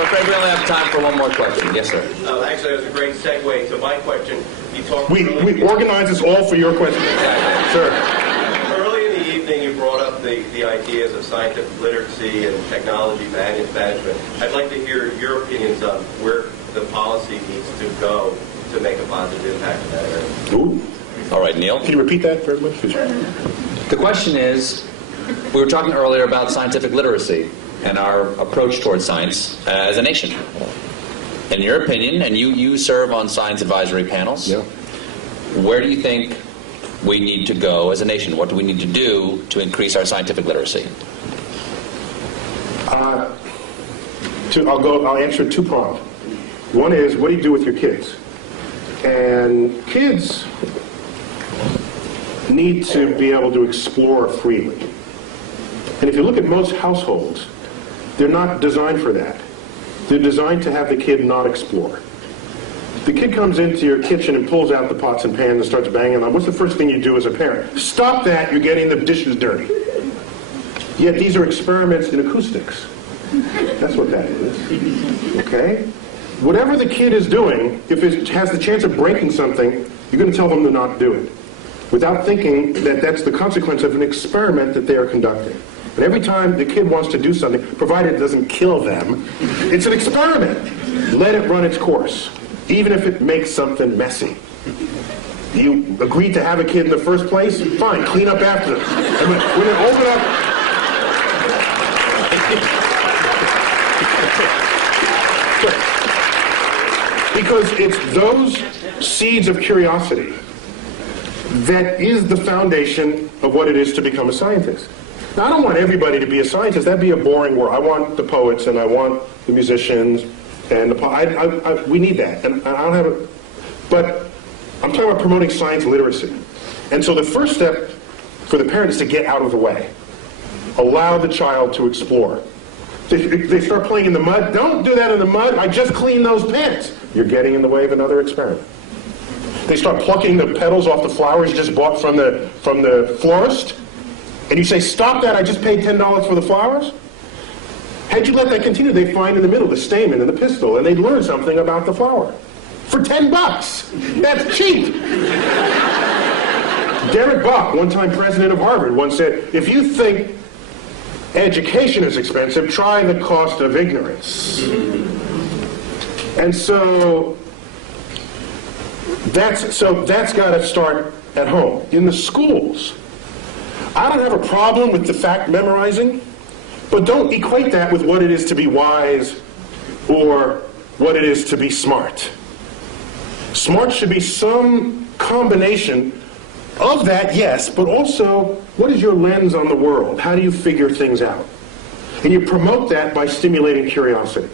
I'm afraid we only have time for one more question. Yes, sir. Actually, that was a great segue to my question. You talked. We organize this all for your question. Sir. Early in the evening, you brought up the ideas of scientific literacy and technology management. I'd like to hear your opinions on where the policy needs to go to make a positive impact in that area. Ooh. All right, Neil. Can you repeat that for everybody? The question is, we were talking earlier about scientific literacy and our approach towards science as a nation. In your opinion, and you serve on science advisory panels, yeah. Where do you think we need to go as a nation? What do we need to do to increase our scientific literacy? I'll answer it two-pronged. One is, what do you do with your kids? And kids need to be able to explore freely. And if you look at most households, they're not designed for that. They're designed to have the kid not explore. The kid comes into your kitchen and pulls out the pots and pans and starts banging them. What's the first thing you do as a parent? Stop that, you're getting the dishes dirty. Yet these are experiments in acoustics. That's what that is. Okay? Whatever the kid is doing, if it has the chance of breaking something, you're going to tell them to not do it, without thinking that that's the consequence of an experiment that they are conducting. And every time the kid wants to do something, provided it doesn't kill them, it's an experiment. Let it run its course, even if it makes something messy. You agreed to have a kid in the first place? Fine, clean up after them. And when it open up... Because it's those seeds of curiosity that is the foundation of what it is to become a scientist. Now, I don't want everybody to be a scientist. That'd be a boring world. I want the poets, and I want the musicians, and we need that. And I don't have it. But I'm talking about promoting science literacy. And so the first step for the parent is to get out of the way. Allow the child to explore. If they start playing in the mud, don't do that in the mud. I just cleaned those pants. You're getting in the way of another experiment. They start plucking the petals off the flowers you just bought from the florist, and you say, stop that, I just paid $10 for the flowers? Had you let that continue, they'd find in the middle the stamen and the pistil, and they'd learn something about the flower. For $10. That's cheap. Derek Bach, one-time president of Harvard, once said, if you think education is expensive, try the cost of ignorance. And so that's got to start at home. In the schools, I don't have a problem with the fact memorizing, but don't equate that with what it is to be wise or what it is to be smart. Smart should be some combination of that, yes, but also, what is your lens on the world? How do you figure things out? And you promote that by stimulating curiosity.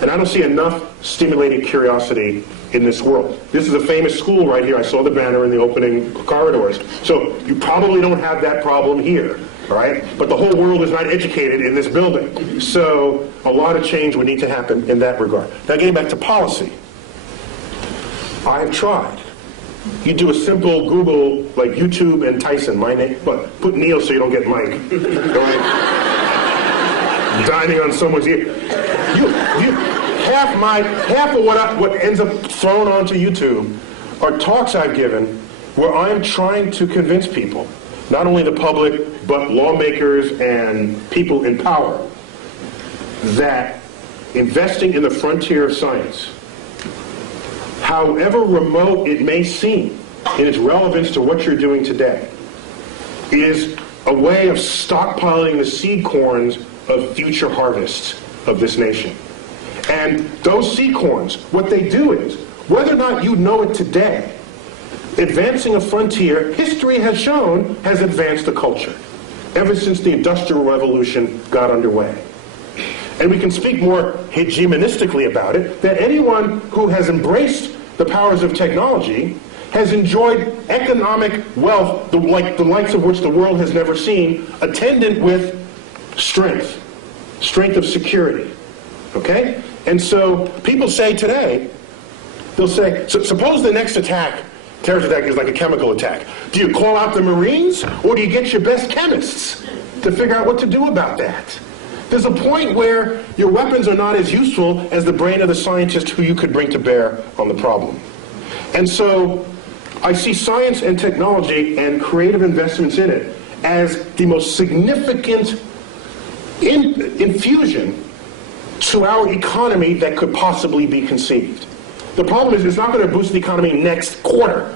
And I don't see enough stimulating curiosity in this world. This is a famous school right here. I saw the banner in the opening corridors. So you probably don't have that problem here, right? But the whole world is not educated in this building. So a lot of change would need to happen in that regard. Now getting back to policy. I have tried. You do a simple Google, like YouTube and Tyson, my name, but put Neil so you don't get Mike. Right? Dining on someone's ear. Half of what ends up thrown onto YouTube are talks I've given where I'm trying to convince people, not only the public, but lawmakers and people in power, that investing in the frontier of science, however remote it may seem in its relevance to what you're doing today, is a way of stockpiling the seed corns of future harvests of this nation. And those seed corns, what they do is, whether or not you know it today, advancing a frontier, history has shown, has advanced the culture, ever since the Industrial Revolution got underway. And we can speak more hegemonistically about it, that anyone who has embraced the powers of technology has enjoyed economic wealth, the likes of which the world has never seen, attendant with strength of security, okay? And so people say today, they'll say, so suppose the next terrorist attack is like a chemical attack. Do you call out the Marines, or do you get your best chemists to figure out what to do about that? There's a point where your weapons are not as useful as the brain of the scientist who you could bring to bear on the problem. And so I see science and technology and creative investments in it as the most significant infusion to our economy that could possibly be conceived. The problem is it's not going to boost the economy next quarter.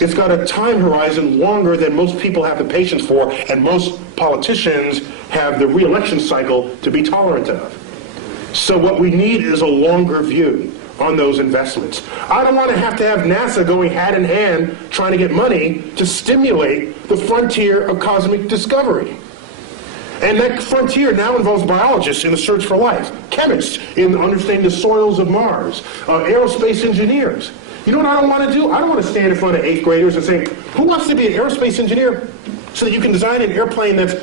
It's got a time horizon longer than most people have the patience for, and most politicians have the re-election cycle to be tolerant of. So what we need is a longer view on those investments. I don't want to have NASA going hand in hand trying to get money to stimulate the frontier of cosmic discovery. And that frontier now involves biologists in the search for life, chemists in understanding the soils of Mars, aerospace engineers. You know what I don't want to do? I don't want to stand in front of 8th graders and say, who wants to be an aerospace engineer so that you can design an airplane that's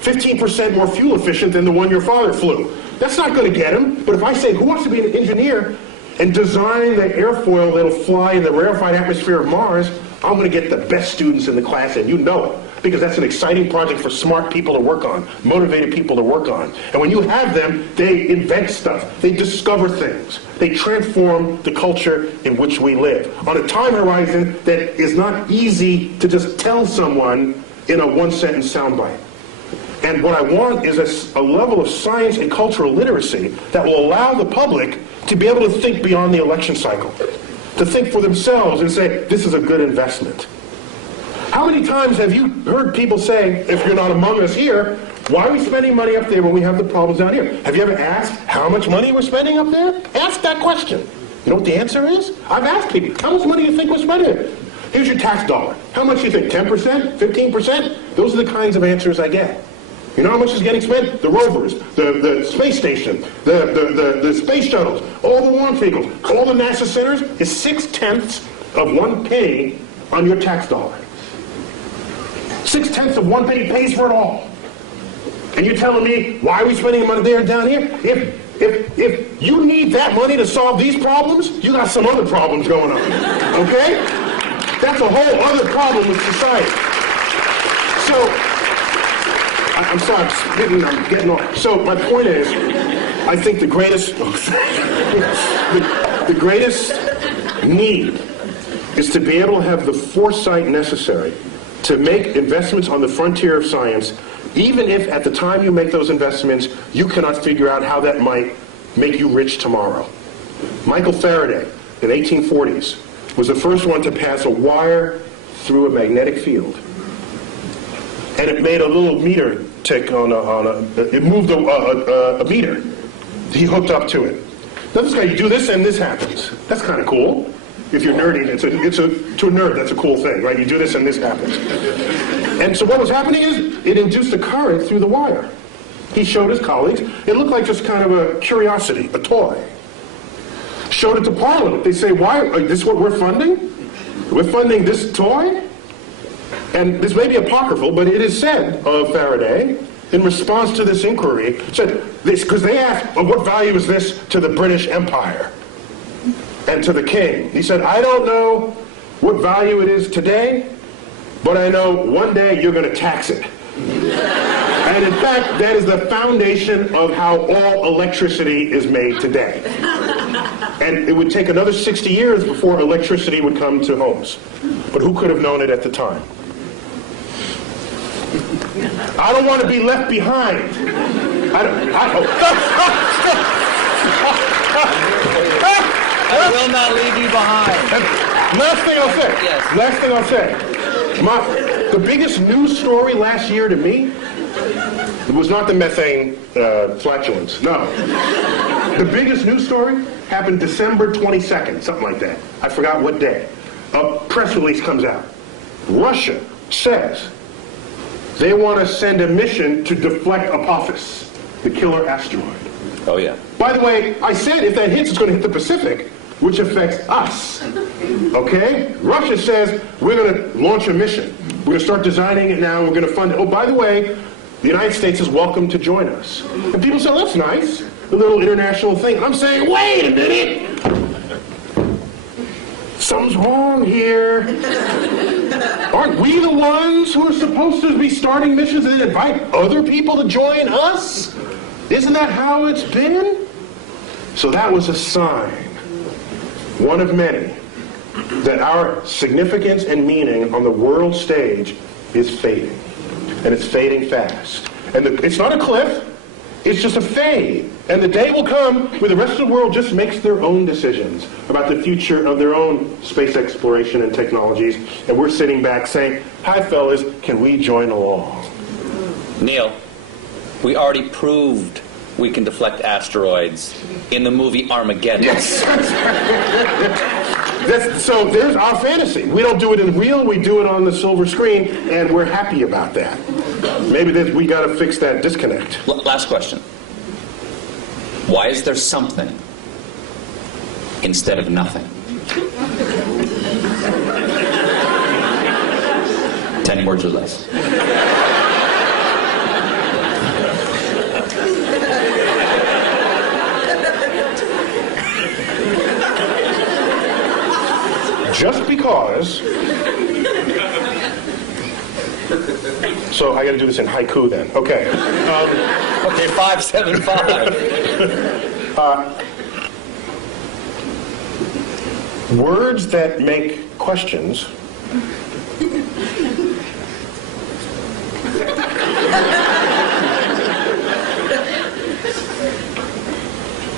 15% more fuel efficient than the one your father flew? That's not going to get them. But if I say, who wants to be an engineer and design the airfoil that'll fly in the rarefied atmosphere of Mars, I'm going to get the best students in the class, and you know it. Because that's an exciting project for smart people to work on, motivated people to work on. And when you have them, they invent stuff. They discover things. They transform the culture in which we live on a time horizon that is not easy to just tell someone in a one-sentence soundbite. And what I want is a level of science and cultural literacy that will allow the public to be able to think beyond the election cycle, to think for themselves and say, this is a good investment. How many times have you heard people say, if you're not among us here, why are we spending money up there when we have the problems down here? Have you ever asked how much money we're spending up there? Ask that question. You know what the answer is? I've asked people, how much money do you think we're spending? Here's your tax dollar. How much do you think? 10%? 15%? Those are the kinds of answers I get. You know how much is getting spent? The rovers, the space station, the space shuttles, all the launch vehicles, all the NASA centers is 0.6 of 1 penny on your tax dollar. 0.6 of 1 penny pays for it all. And you're telling me, why are we spending money there and down here? If you need that money to solve these problems, you got some other problems going on, okay? That's a whole other problem with society. So, I'm sorry, I'm getting off. So my point is, I think the greatest need is to be able to have the foresight necessary to make investments on the frontier of science, even if at the time you make those investments, you cannot figure out how that might make you rich tomorrow. Michael Faraday, in the 1840s, was the first one to pass a wire through a magnetic field. And it made a little meter tick it moved a meter. He hooked up to it. Now this guy, you do this and this happens. That's kind of cool. If you're nerdy, to a nerd, that's a cool thing, right? You do this and this happens. And so what was happening is, it induced a current through the wire. He showed his colleagues. It looked like just kind of a curiosity, a toy. Showed it to Parliament. They say, why, this is what we're funding? We're funding this toy? And this may be apocryphal, but it is said of Faraday, in response to this inquiry, said this, because they asked, what value is this to the British Empire and to the king? He said, I don't know what value it is today, but I know one day you're going to tax it. And in fact, that is the foundation of how all electricity is made today. And it would take another 60 years before electricity would come to homes. But who could have known it at the time? I don't want to be left behind. I will not leave you behind. Last thing I'll say. Yes. Last thing I'll say. The biggest news story last year to me was not the methane flatulence. No. The biggest news story happened December 22nd, something like that. I forgot what day. A press release comes out. Russia says they want to send a mission to deflect Apophis, the killer asteroid. Oh, yeah. By the way, I said if that hits, it's going to hit the Pacific, which affects us. Okay? Russia says we're going to launch a mission. We're going to start designing it now. We're going to fund it. Oh, by the way, the United States is welcome to join us. And people say, well, that's nice, a little international thing. And I'm saying, wait a minute. Something's wrong here. Aren't we the ones who are supposed to be starting missions and then invite other people to join us? Isn't that how it's been? So that was a sign, one of many, that our significance and meaning on the world stage is fading. And it's fading fast. And it's not a cliff, it's just a fade. And the day will come where the rest of the world just makes their own decisions about the future of their own space exploration and technologies. And we're sitting back saying, hi fellas, can we join along? Neil, we already proved we can deflect asteroids in the movie Armageddon. Yes. So there's our fantasy. We don't do it in real, we do it on the silver screen, and we're happy about that. Maybe we got to fix that disconnect. Last question. Why is there something instead of nothing? 10 words or less. Just because. So I got to do this in haiku then. Okay. Okay, 575. Words that make questions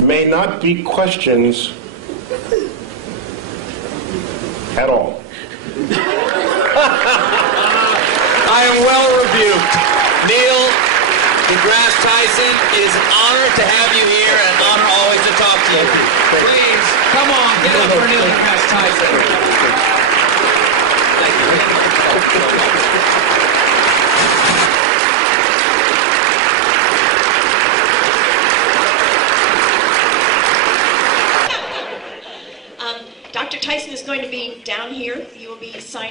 may not be questions at all. I am well rebuked. Neil deGrasse Tyson, it is an honor to have you here and an honor always to talk to you. Please, come on, get up for Neil deGrasse Tyson. Thank you. Dr. Tyson is going to be down here. He will be signing